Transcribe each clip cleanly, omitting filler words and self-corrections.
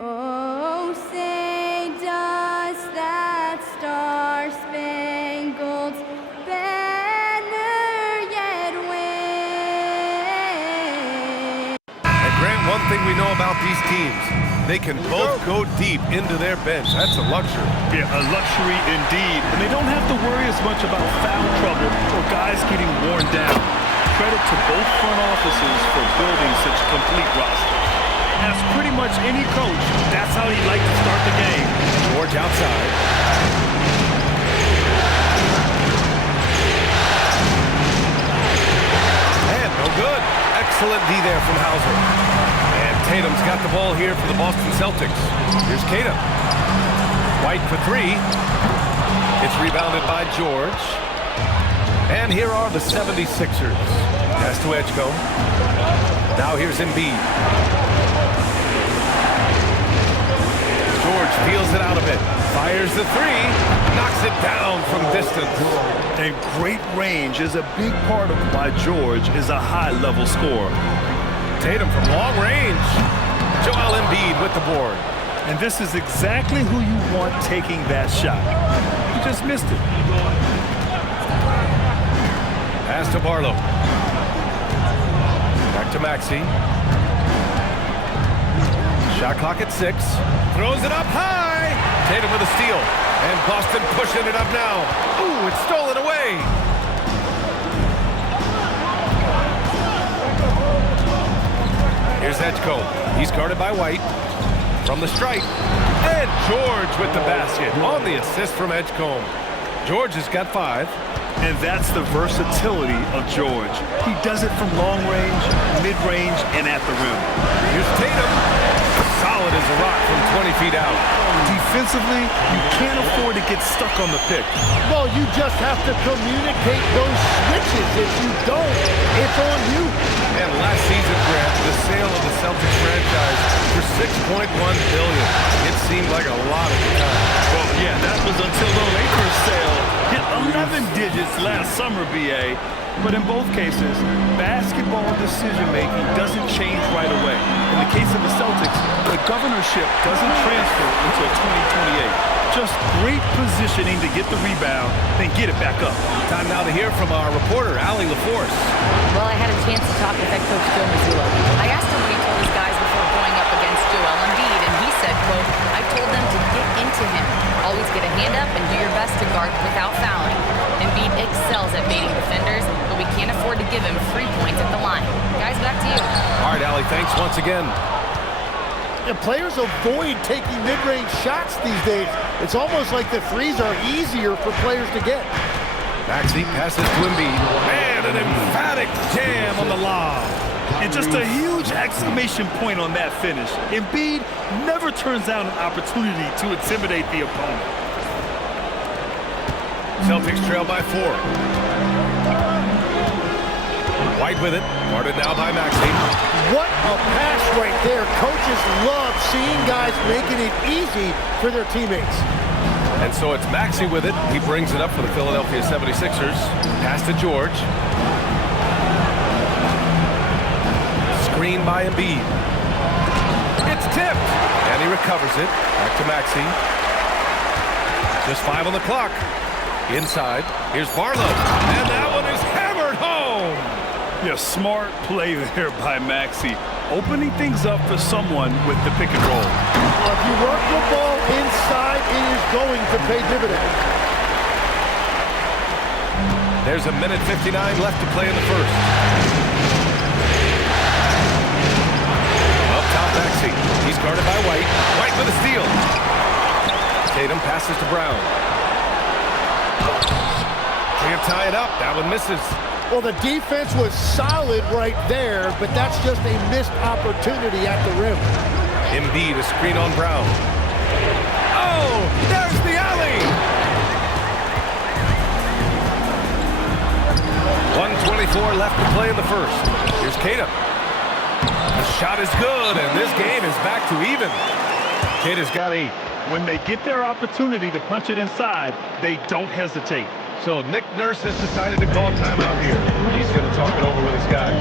Oh, say does that star-spangled banner yet wave? And Grant, one thing we know about these teams, they can both go deep into their bench. That's a luxury. Yeah, a luxury indeed. And they don't have to worry as much about foul trouble or guys getting worn down. Credit to both front offices for building such a complete roster. As pretty much any coach, that's how he'd like to start the game. George outside. And no good. Excellent D there from Hauser. And Tatum's got the ball here for the Boston Celtics. Here's Tatum. White for three. It's rebounded by George. And here are the 76ers. Pass to Edgecombe. Now here's Embiid. George feels it out a bit. Fires the three. Knocks it down from distance. And great range is a big part of why George is a high-level scorer. Tatum from long range. Joel Embiid with the board. And this is exactly who you want taking that shot. He just missed it. Pass to Barlow. Back to Maxey. Shot clock at 6. Throws it up high. Tatum with a steal. And Boston pushing it up now. Ooh, it's stolen away. Here's Edgecombe. He's guarded by White. From the stripe. And George with the basket on the assist from Edgecombe. George has got 5. And that's the versatility of George. He does it from long range, mid-range, and at the rim. Here's Tatum. Solid as a rock from 20 feet out. Defensively, you can't afford to get stuck on the pick. Well, you just have to communicate those switches. If you don't, it's on you. And last season, Grant, the sale of the Celtics franchise for $6.1 billion. It seemed like a lot at the time. Well, yeah, that was until the Lakers sale hit 11 digits last summer, BA. But in both cases, basketball decision-making doesn't change right away. In the case of the Celtics, the governorship doesn't transfer until 2028. Just great positioning to get the rebound, then get it back up. Time now to hear from our reporter, Allie LaForce. Well, I had a chance to talk with head coach Joe Mazzulla. I asked him what he told his guys before going up against Joel Embiid, and he said, quote, I told them to get into him. Always get a hand up and do your best to guard without fouling. Embiid excels at baiting defenders, but we can't afford to give him free points at the line. Guys, back to you. All right, Allie, thanks once again. And players avoid taking mid-range shots these days. It's almost like the threes are easier for players to get. Maxey passes to Embiid. And an emphatic jam on the lob. And just a huge exclamation point on that finish. Embiid never turns down an opportunity to intimidate the opponent. Celtics trail by 4. White with it. Guarded now by Maxey. What a pass right there. Coaches love seeing guys making it easy for their teammates. And so it's Maxey with it. He brings it up for the Philadelphia 76ers. Pass to George. Screen by Embiid. It's tipped. And he recovers it. Back to Maxey. Just 5 on the clock. Inside. Here's Barlow. And that one is hammered home. Yeah, smart play there by Maxey. Opening things up for someone with the pick and roll. Well, if you work the ball inside, it is going to pay dividends. There's a minute 59 left to play in the first. Up top, Maxey. He's guarded by White. White with a steal. Tatum passes to Brown. Can't tie it up. That one misses. Well, the defense was solid right there, but that's just a missed opportunity at the rim. Embiid, a screen on Brown. Oh, there's the alley! 1:24 left to play in the first. Here's Tatum. The shot is good, and this game is back to even. Tatum's got 8. When they get their opportunity to punch it inside, they don't hesitate. So Nick Nurse has decided to call timeout here. He's going to talk it over with his guys.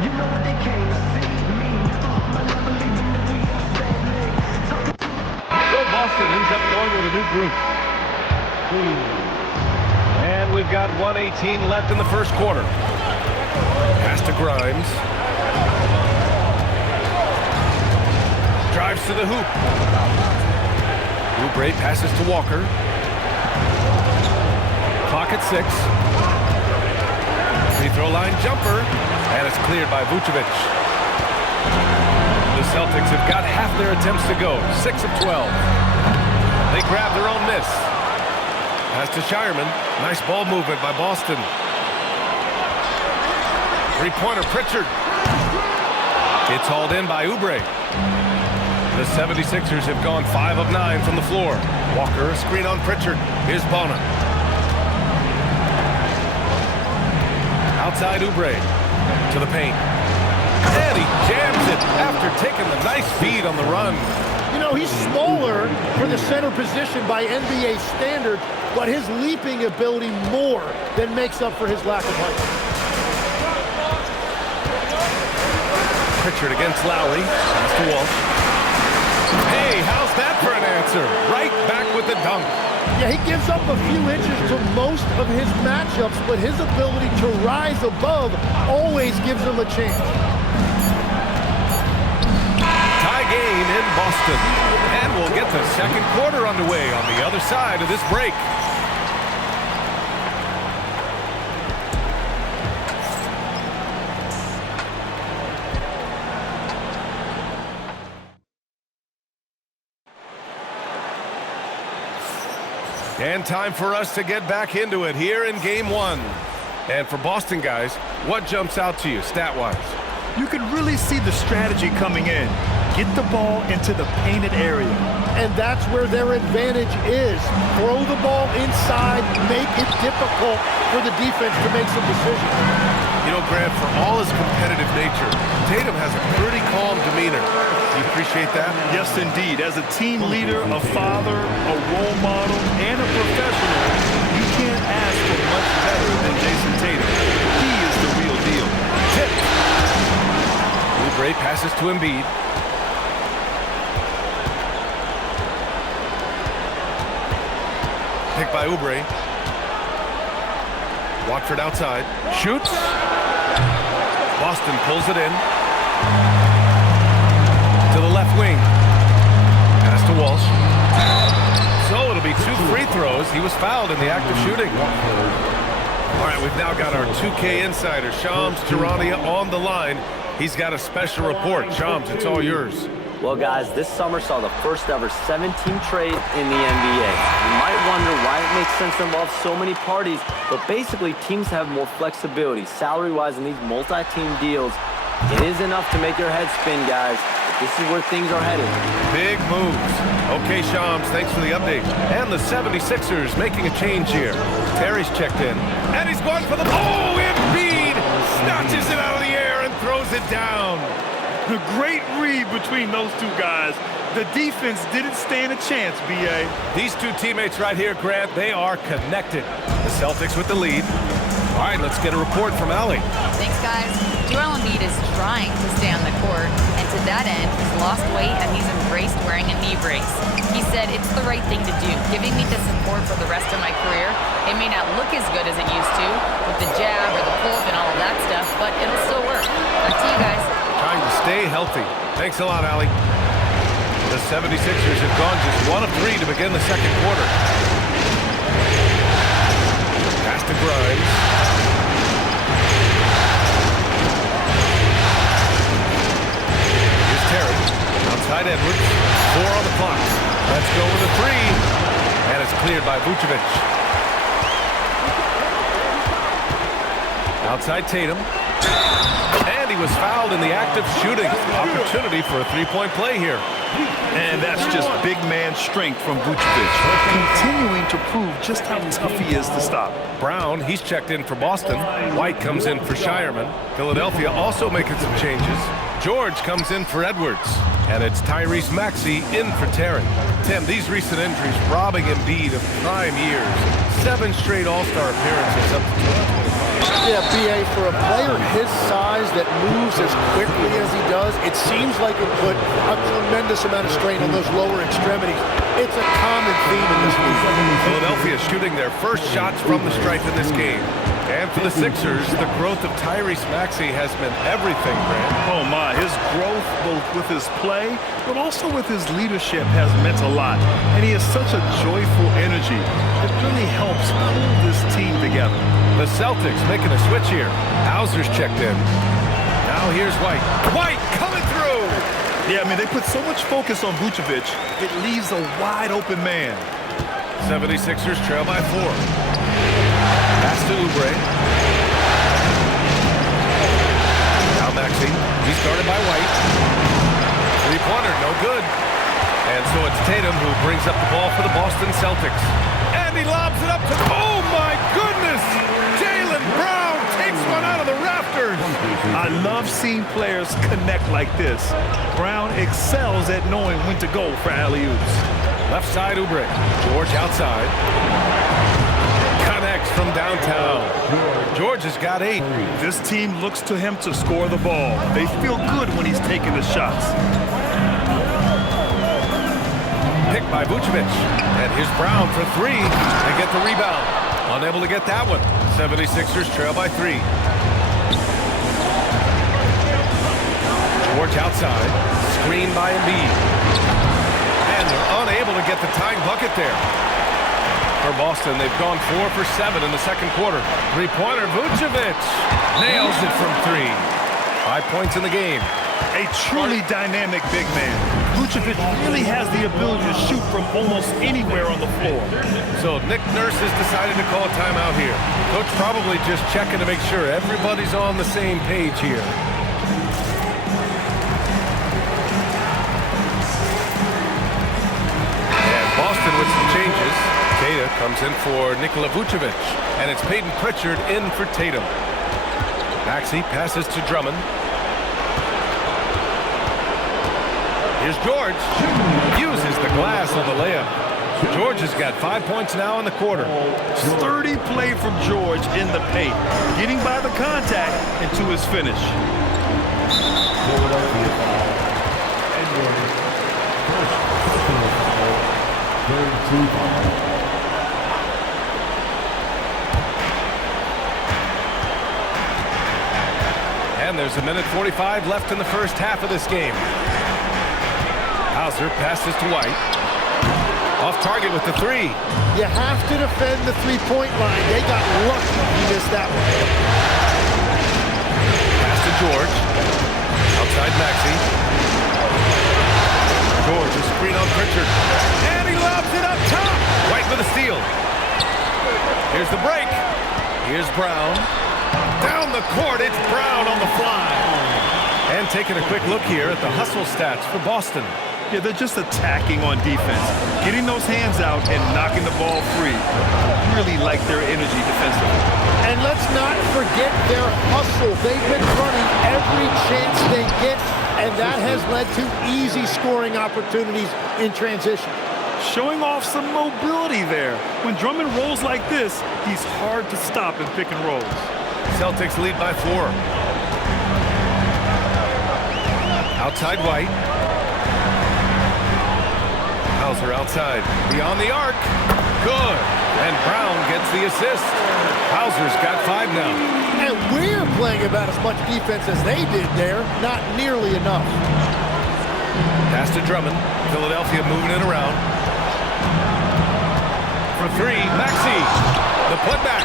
So Boston ends up going with a new group. And we've got 1:18 left in the first quarter. Pass to Grimes. Drives to the hoop. Oubre passes to Walker. Clock at 6. Free throw line jumper. And it's cleared by Vucevic. The Celtics have got half their attempts to go. 6 of 12. They grab their own miss. Pass to Shireman. Nice ball movement by Boston. Three-pointer, Pritchard. It's hauled in by Oubre. The 76ers have gone 5 of 9 from the floor. Walker, a screen on Pritchard. Here's Bona. Outside Oubre. To the paint. And he jams it after taking the nice feed on the run. You know, he's smaller for the center position by NBA standards, but his leaping ability more than makes up for his lack of height. Pritchard against Lowry. Pass to Walsh. Hey, how's that for an answer? Right back with the dunk. Yeah, he gives up a few inches to most of his matchups, but his ability to rise above always gives him a chance. Tie game in Boston. And we'll get the second quarter underway on the other side of this break. And time for us to get back into it here in game 1. And for Boston guys, what jumps out to you stat-wise? You can really see the strategy coming in. Get the ball into the painted area. And that's where their advantage is. Throw the ball inside, make it difficult for the defense to make some decisions. You know, Grant, for all his competitive nature, Tatum has a pretty calm demeanor. Do you appreciate that? Yes, indeed. As a team leader, a father, a role model, and a professional, you can't ask for much better than Jason Tatum. He is the real deal. Tip. Oubre passes to Embiid. Picked by Oubre. Watford outside. Shoots. Boston pulls it in. To the left wing. Pass to Walsh. So it'll be 2 free throws. He was fouled in the act of shooting. All right, we've now got our 2K insider, Shams Charania, on the line. He's got a special report. Shams, it's all yours. Well, guys, this summer saw the first ever 7-team trade in the NBA. You might wonder why it makes sense to involve so many parties, but basically teams have more flexibility salary-wise in these multi-team deals. It is enough to make your head spin, guys. But this is where things are headed. Big moves. Okay, Shams, thanks for the update. And the 76ers making a change here. Terry's checked in. And he's going for the... Oh, Embiid snatches it out of the air and throws it down. The great read between those two guys. The defense didn't stand a chance, B.A. These two teammates right here, Grant, they are connected. The Celtics with the lead. All right, let's get a report from Allie. Thanks, guys. Joel Embiid is trying to stay on the court, and to that end, he's lost weight and he's embraced wearing a knee brace. He said, it's the right thing to do, giving me the support for the rest of my career. It may not look as good as it used to, with the jab or the pull-up and all of that stuff, but it'll still work. Back to you guys. Trying to stay healthy. Thanks a lot, Allie. The 76ers have gone just 1 of 3 to begin the second quarter. Pass to Grimes. Here's Terry. Outside Edwards. 4 on the clock. Let's go with a 3. And it's cleared by Vucevic. Outside Tatum. And he was fouled in the act of shooting. Opportunity for a 3-point play here. And that's just big man strength from Vucevic, continuing to prove just how tough he is to stop. Brown, he's checked in for Boston. White comes in for Shireman. Philadelphia also making some changes. George comes in for Edwards. And it's Tyrese Maxey in for Terry. Tim, these recent injuries robbing Embiid of prime years. 7 straight All-Star appearances up to 2025. Yeah, B.A., for a player his size that moves as quickly as he does, it seems like it put a tremendous amount of strain on those lower extremities. It's a common theme in this league. Philadelphia shooting their first shots from the stripe in this game. And for the Sixers, the growth of Tyrese Maxey has meant everything, Grant. Oh my, his growth both with his play, but also with his leadership has meant a lot. And he has such a joyful energy. It really helps pull this team together. The Celtics making a switch here. Hauser's checked in. Now here's White. White coming through! Yeah, I mean, they put so much focus on Vucevic, it leaves a wide open man. 76ers trail by 4. Pass to Oubre. Now Maxey. He's guarded by White. Three-pointer, no good. And so it's Tatum who brings up the ball for the Boston Celtics. And he lobs it up to... Oh, my goodness! Jaylen Brown takes one out of the rafters. I love seeing players connect like this. Brown excels at knowing when to go for alley-oops. Left side, Oubre. George outside. Connects from downtown. George has got 8. This team looks to him to score the ball. They feel good when he's taking the shots. Picked by Vucevic. And here's Brown for 3 and get the rebound. Unable to get that one. 76ers trail by 3. George outside. Screen by Embiid. And they're unable to get the tying bucket there. For Boston, they've gone 4 for 7 in the second quarter. Three-pointer, Vucevic nails it from 3. 5 points in the game. A truly dynamic big man. Vucevic really has the ability to shoot from almost anywhere on the floor. So Nick Nurse has decided to call a timeout here. Coach probably just checking to make sure everybody's on the same page here. And Boston with some changes. Queta comes in for Nikola Vucevic. And it's Peyton Pritchard in for Tatum. Maxey passes to Drummond. Here's George. Uses the glass on the layup. George has got 5 points now in the quarter. Sturdy play from George in the paint, getting by the contact and to his finish. And there's a minute 45 left in the first half of this game. Hauser passes to White. Off target with the 3. You have to defend the three-point line. They got lucky he missed that one. Pass to George. Outside Maxey. George, a screen on Pritchard. And he lobs it up top. White with a steal. Here's the break. Here's Brown. Down the court, it's Brown on the fly. And taking a quick look here at the hustle stats for Boston. Yeah, they're just attacking on defense, getting those hands out and knocking the ball free. Really like their energy defensively. And let's not forget their hustle. They've been running every chance they get, and that has led to easy scoring opportunities in transition. Showing off some mobility there. When Drummond rolls like this, he's hard to stop in pick and rolls. Celtics lead by 4. Outside White. Hauser outside. Beyond the arc. Good. And Brown gets the assist. Hauser's got 5 now. And we're playing about as much defense as they did there. Not nearly enough. Pass to Drummond. Philadelphia moving it around. For 3, Maxey. The putback.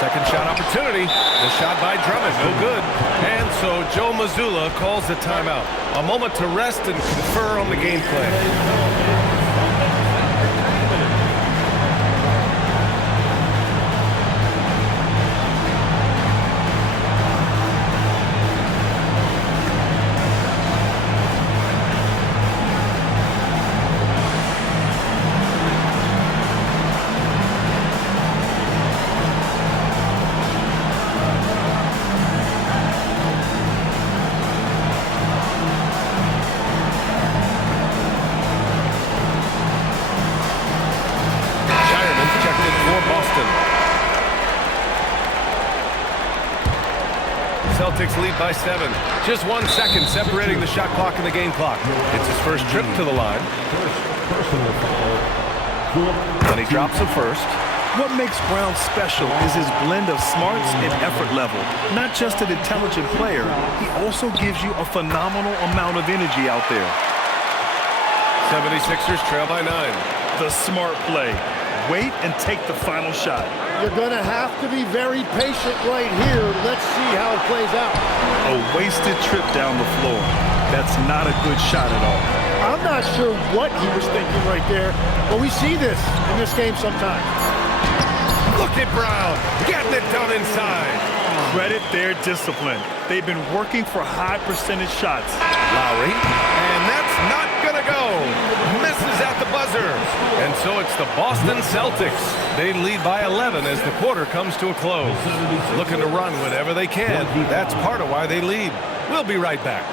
Second shot opportunity. The shot by Drummond, no good. And so Joe Mazzulla calls the timeout. A moment to rest and confer on the game plan. Celtics lead by 7. Just 1 second separating the shot clock and the game clock. It's his first trip to the line. And he drops the first. What makes Brown special is his blend of smarts and effort level. Not just an intelligent player, he also gives you a phenomenal amount of energy out there. 76ers trail by 9. The smart play. Wait and take the final shot. You're going to have to be very patient right here. Let's see how it plays out. A wasted trip down the floor. That's not a good shot at all. I'm not sure what he was thinking right there, but we see this in this game sometimes. Look at Brown, getting it done inside. Credit their discipline. They've been working for high percentage shots. Lowry, and that's not gonna go. Misses at the buzzer. And so it's the Boston Celtics. They lead by 11 as the quarter comes to a close. Looking to run whenever they can. That's part of why they lead. We'll be right back.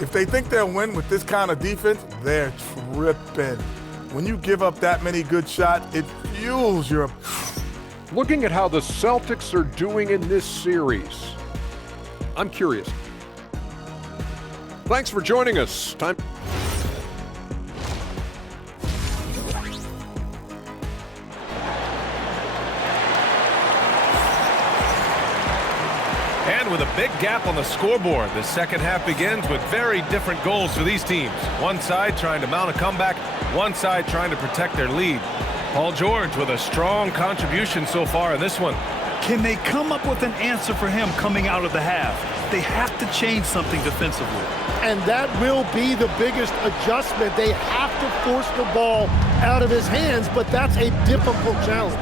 If they think they'll win with this kind of defense, they're tripping. When you give up that many good shots, it fuels your... Looking at how the Celtics are doing in this series, I'm curious. Thanks for joining us. Time. And with a big gap on the scoreboard, the second half begins with very different goals for these teams. One side trying to mount a comeback, one side trying to protect their lead. Paul George with a strong contribution so far in this one. Can they come up with an answer for him coming out of the half? They have to change something defensively. And that will be the biggest adjustment. They have to force the ball out of his hands, but that's a difficult challenge.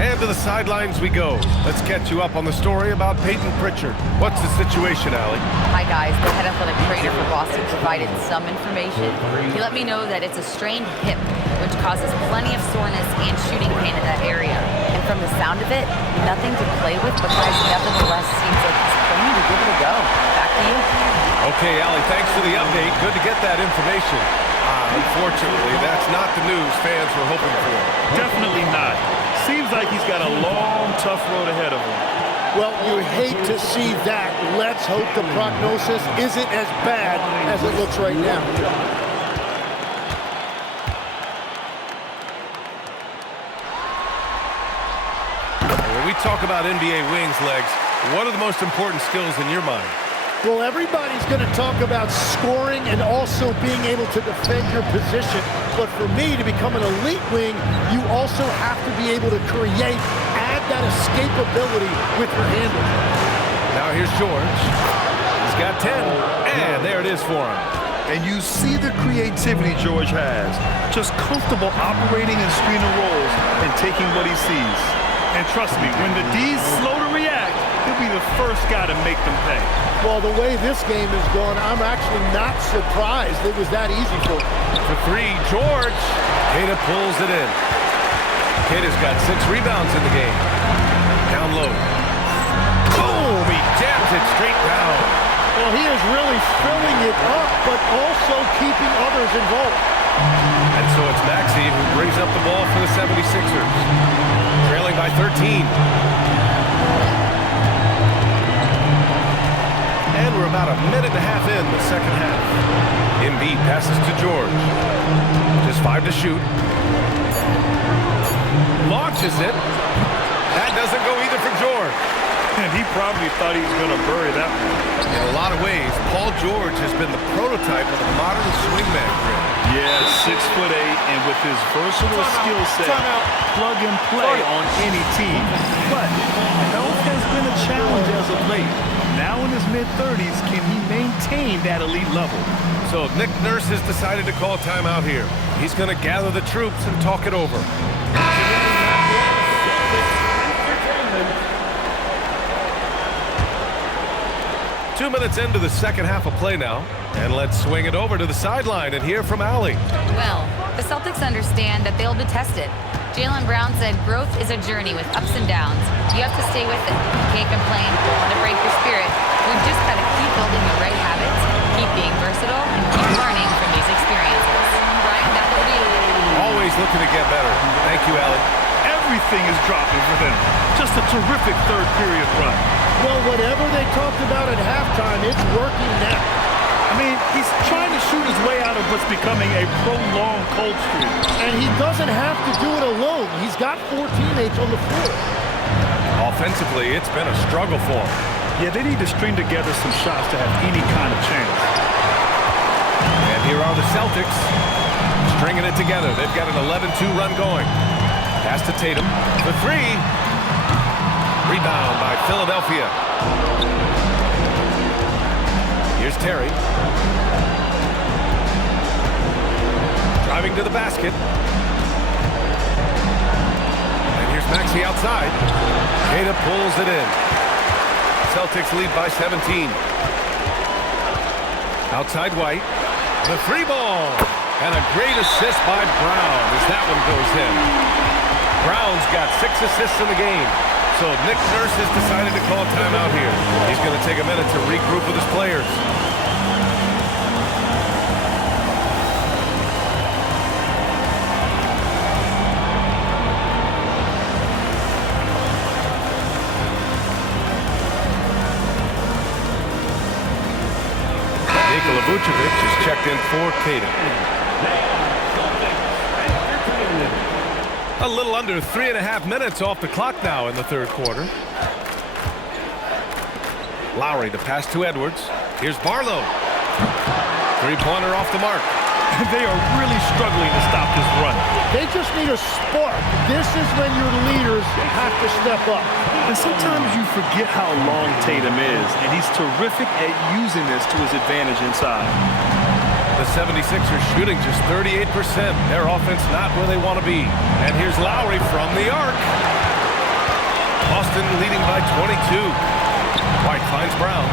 And to the sidelines we go. Let's catch you up on the story about Peyton Pritchard. What's the situation, Allie? Hi, guys. The head athletic trainer for Boston provided some information. He let me know that it's a strained hip, which causes plenty of soreness and shooting pain in that area. And from the sound of it, nothing to play with, but guys, nevertheless, seems like he's planning to give it a go. Back to you. Okay, Allie, thanks for the update. Good to get that information. Unfortunately, that's not the news fans were hoping for. Definitely not. Seems like he's got a long, tough road ahead of him. Well, you hate to see that. Let's hope the prognosis isn't as bad as it looks right now. When we talk about NBA wings, Legs, what are the most important skills in your mind? Well, everybody's going to talk about scoring and also being able to defend your position. But for me, to become an elite wing, you also have to be able to add that escapability with your handle. Now here's George. He's got 10, and there it is for him. And you see the creativity George has. Just comfortable operating in screen and rolls and taking what he sees. And trust me, when the D's slow to react, he'll be the first guy to make them pay. Well, the way this game is going, I'm actually not surprised it was that easy for him. For 3, George. Queta pulls it in. Queta's got 6 rebounds in the game. Down low. Boom! He jams it straight down. Well, he is really filling it up, but also keeping others involved. And so it's Maxey who brings up the ball for the 76ers. Trailing by 13. And we're about a minute and a half in the second half. Embiid passes to George. Just 5 to shoot. Launches it. That doesn't go either for George. And he probably thought he was going to bury that one. In a lot of ways, Paul George has been the prototype of the modern swingman grid. Yeah, 6'8", and with his versatile skill set, plug and play on any team. But health has been a challenge as of late. Now in his mid-30s, can he maintain that elite level? So Nick Nurse has decided to call timeout here. He's going to gather the troops and talk it over. 2 minutes into the second half of play now. And let's swing it over to the sideline and hear from Allie. Well, the Celtics understand that they'll be tested. Jaylen Brown said growth is a journey with ups and downs. You have to stay with it. You can't complain. Don't want to break your spirit. We've just got to keep building the right habits looking to get better. Thank you, Allen. Everything is dropping for them. Just a terrific third period run. Well, whatever they talked about at halftime, it's working now. I mean, he's trying to shoot his way out of what's becoming a prolonged cold streak. And he doesn't have to do it alone. He's got 4 teammates on the floor. Offensively, it's been a struggle for him. Yeah, they need to string together some shots to have any kind of chance. And here are the Celtics stringing it together. They've got an 11-2 run going. Pass to Tatum for 3. Rebound by Philadelphia. Here's Terry. Driving to the basket. And here's Maxey outside. Tatum pulls it in. Celtics lead by 17. Outside White. The 3 ball. And a great assist by Brown as that one goes in. Brown's got 6 assists in the game. So Nick Nurse has decided to call timeout here. He's going to take a minute to regroup with his players. Nikola Vucevic is checked in for Tatum. A little under 3.5 minutes off the clock now in the third quarter. Lowry to pass to Edwards. Here's Barlow. 3-pointer off the mark. They are really struggling to stop this run. They just need a spark. This is when your leaders have to step up. And sometimes you forget how long Tatum is, and he's terrific at using this to his advantage inside. The 76ers shooting just 38%. Their offense not where they want to be. And here's Lowry from the arc. Boston leading by 22. White finds Brown.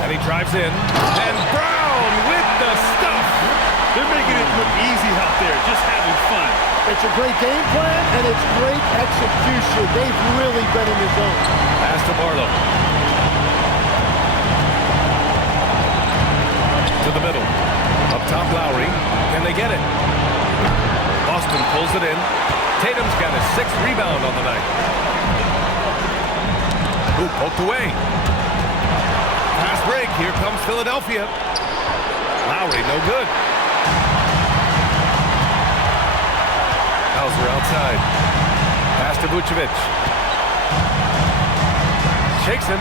And he drives in. And Brown with the stuff. They're making it look easy out there, just having fun. It's a great game plan, and it's great execution. They've really been in the zone. Pass to Barlow. To the middle. Up top, Lowry. Can they get it? Boston pulls it in. Tatum's got a 6th rebound on the night. Ooh, poked away. Pass break. Here comes Philadelphia. Lowry, no good. Hauser outside. Pass to Vucevic. Shakes him.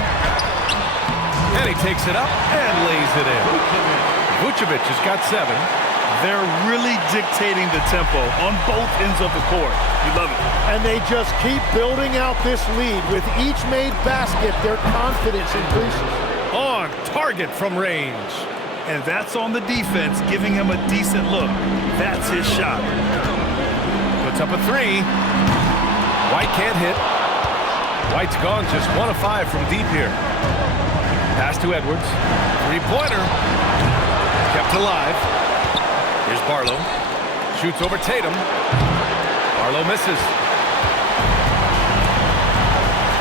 And he takes it up and lays it in. Vucevic has got 7. They're really dictating the tempo on both ends of the court. You love it. And they just keep building out this lead. With each made basket, their confidence increases. On target from range. And that's on the defense, giving him a decent look. That's his shot. Puts up a 3. White can't hit. White's gone just 1 of 5 from deep here. Pass to Edwards. 3-pointer. Kept alive. Here's Barlow. Shoots over Tatum. Barlow misses.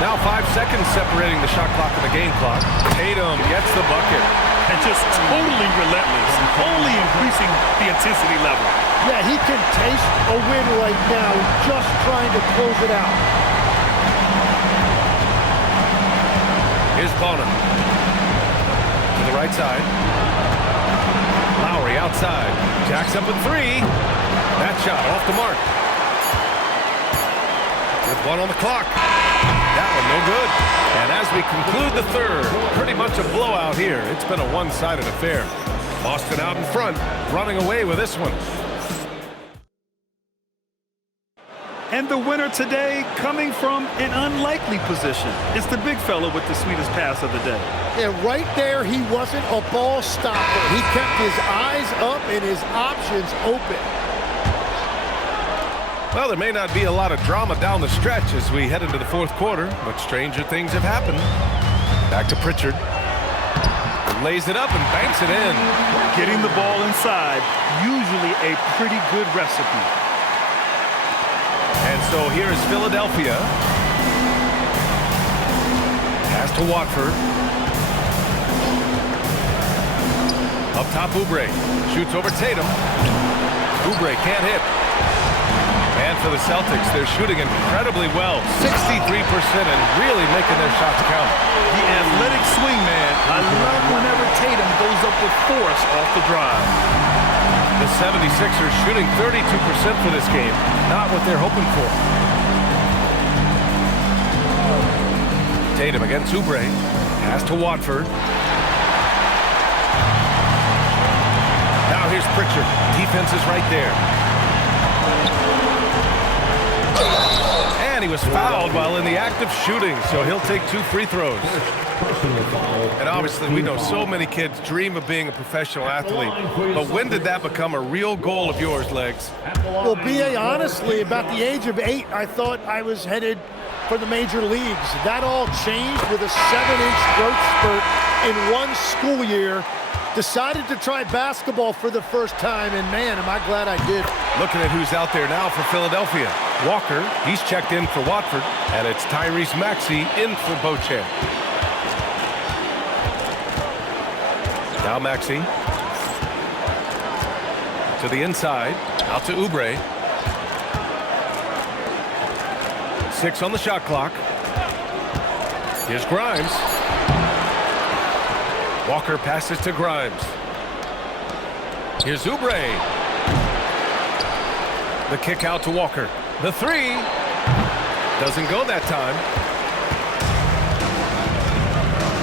Now 5 seconds separating the shot clock and the game clock. Tatum gets the bucket. And just totally relentless, only increasing the intensity level. Yeah, he can taste a win right now, just trying to close it out. Here's Bonham. To the right side. Lowry outside. Jacks up a 3. That shot off the mark. With 1 on the clock. That one no good. And as we conclude the third, pretty much a blowout here. It's been a one-sided affair. Boston out in front, running away with this one. And the winner today coming from an unlikely position. It's the big fella with the sweetest pass of the day. Yeah, right there, he wasn't a ball stopper. He kept his eyes up and his options open. Well, there may not be a lot of drama down the stretch as we head into the fourth quarter, but stranger things have happened. Back to Pritchard. Lays it up and banks it in. Getting the ball inside, usually a pretty good recipe. And so here is Philadelphia. Pass to Watford. Top Oubre. Shoots over Tatum. Oubre can't hit. And for the Celtics, they're shooting incredibly well. 63% and really making their shots count. The athletic swing man. I love whenever Tatum goes up with force off the drive. The 76ers shooting 32% for this game. Not what they're hoping for. Tatum against Oubre. Pass to Watford. Now here's Pritchard. Defense is right there. And he was fouled while in the act of shooting, so he'll take 2 free throws. And obviously, we know so many kids dream of being a professional athlete. But when did that become a real goal of yours, Legs? Well, B.A., honestly, about the age of 8, I thought I was headed for the major leagues. That all changed with a 7-inch growth spurt in one school year. Decided to try basketball for the first time, and man, am I glad I did. Looking at who's out there now for Philadelphia. Walker, he's checked in for Watford, and it's Tyrese Maxey in for Beauchamp. Now Maxey. To the inside, out to Oubre. 6 on the shot clock. Here's Grimes. Walker passes to Grimes. Here's Oubre. The kick out to Walker. The 3 doesn't go that time.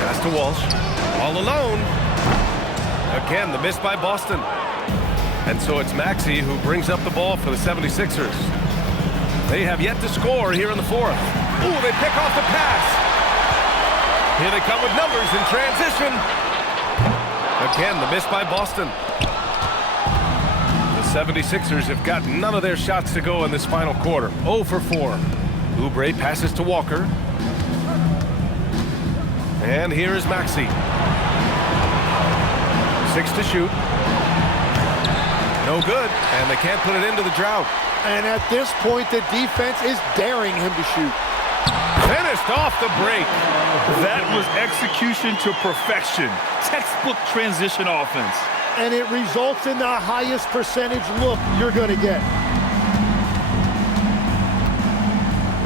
Pass to Walsh. All alone. Again, the miss by Boston. And so it's Maxey who brings up the ball for the 76ers. They have yet to score here in the 4th. Ooh, they pick off the pass. Here they come with numbers in transition. Again, the miss by Boston. The 76ers have got none of their shots to go in this final quarter. 0 for 4. Oubre passes to Walker. And here is Maxey. 6 to shoot. No good, and they can't put it into the drought. And at this point, the defense is daring him to shoot. Finished off the break. That was execution to perfection. Textbook transition offense. And it results in the highest percentage look you're going to get.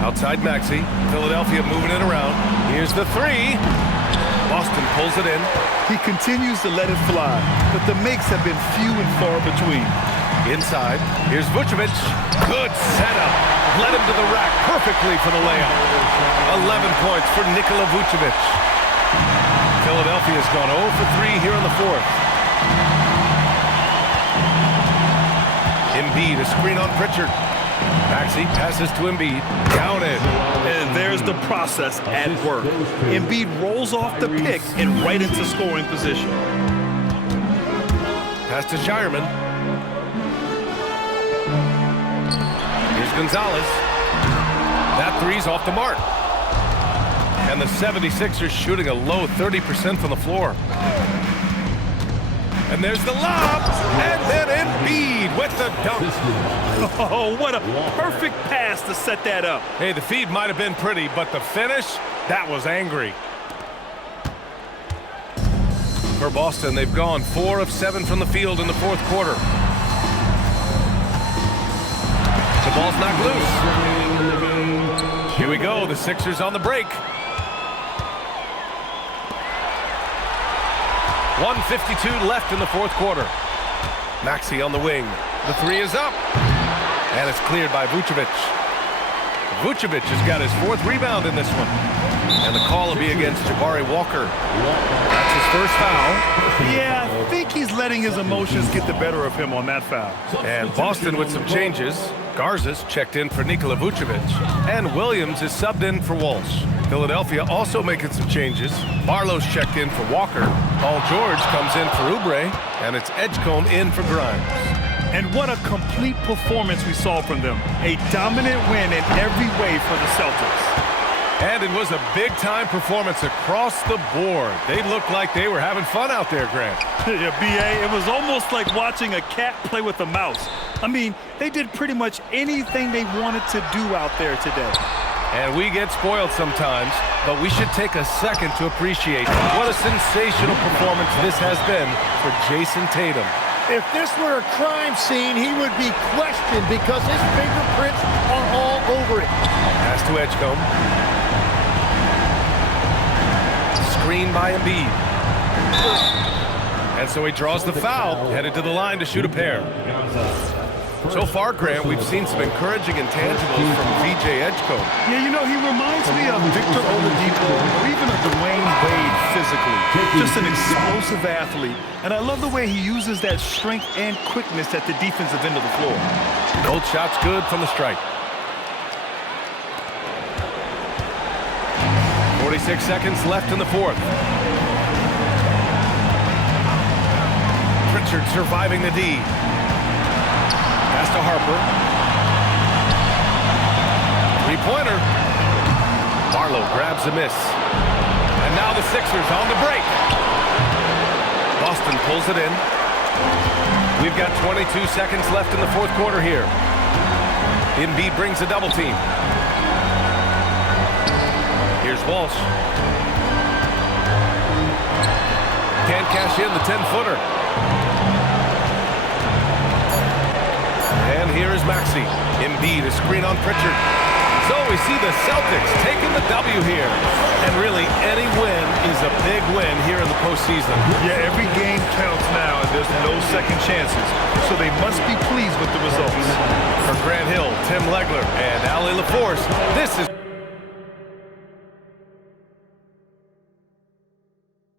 Outside Maxey. Philadelphia moving it around. Here's the 3. Boston pulls it in. He continues to let it fly, but the makes have been few and far between. Inside. Here's Vucevic. Good setup. Led him to the rack perfectly for the layup. 11 points for Nikola Vucevic. Philadelphia's gone 0 for 3 here in the 4th. Embiid, a screen on Pritchard. Maxey passes to Embiid. Counted. And there's the process at work. Embiid rolls off the pick and right into scoring position. Pass to Shireman. Here's Gonzalez. That 3's off the mark. And the 76ers shooting a low 30% from the floor. And there's the lob. And then Embiid with the dunk. Oh, what a perfect pass to set that up. Hey, the feed might have been pretty, but the finish, that was angry. For Boston, they've gone 4 of 7 from the field in the 4th quarter. The ball's knocked loose. Here we go, the Sixers on the break. 1:52 left in the 4th quarter. Maxey on the wing. The 3 is up. And it's cleared by Vucevic. Vucevic has got his 4th rebound in this one. And the call will be against Jabari Walker. That's his first foul. Yeah, I think he's letting his emotions get the better of him on that foul. And Boston with some changes. Garza's checked in for Nikola Vucevic. And Williams is subbed in for Walsh. Philadelphia also making some changes. Barlow's checked in for Walker. Paul George comes in for Oubre. And it's Edgecombe in for Grimes. And what a complete performance we saw from them. A dominant win in every way for the Celtics. And it was a big-time performance across the board. They looked like they were having fun out there, Grant. Yeah, B.A., it was almost like watching a cat play with a mouse. I mean, they did pretty much anything they wanted to do out there today. And we get spoiled sometimes, but we should take a second to appreciate what a sensational performance this has been for Jason Tatum. If this were a crime scene, he would be questioned because his fingerprints are all over it. Pass to Edgecombe. Screen by Embiid. And so he draws the foul, headed to the line to shoot a pair. So far, Grant, we've seen some encouraging intangibles from VJ Edgecombe. Yeah, you know, he reminds me of Victor Oladipo or even of Dwayne Wade physically. Just an explosive athlete. And I love the way he uses that strength and quickness at the defensive end of the floor. Both shots good from the stripe. 46 seconds left in the fourth. Pritchard surviving the D. Pass to Harper. Three-pointer. Barlow grabs a miss. And now the Sixers on the break. Boston pulls it in. We've got 22 seconds left in the fourth quarter here. Embiid brings a double team. Here's Walsh. Can't cash in the 10-footer. And here is Maxey. Embiid, a screen on Pritchard. So we see the Celtics taking the W here. And really, any win is a big win here in the postseason. Yeah, every game counts now, and there's no second chances. So they must be pleased with the results. For Grant Hill, Tim Legler, and Allie LaForce, this is...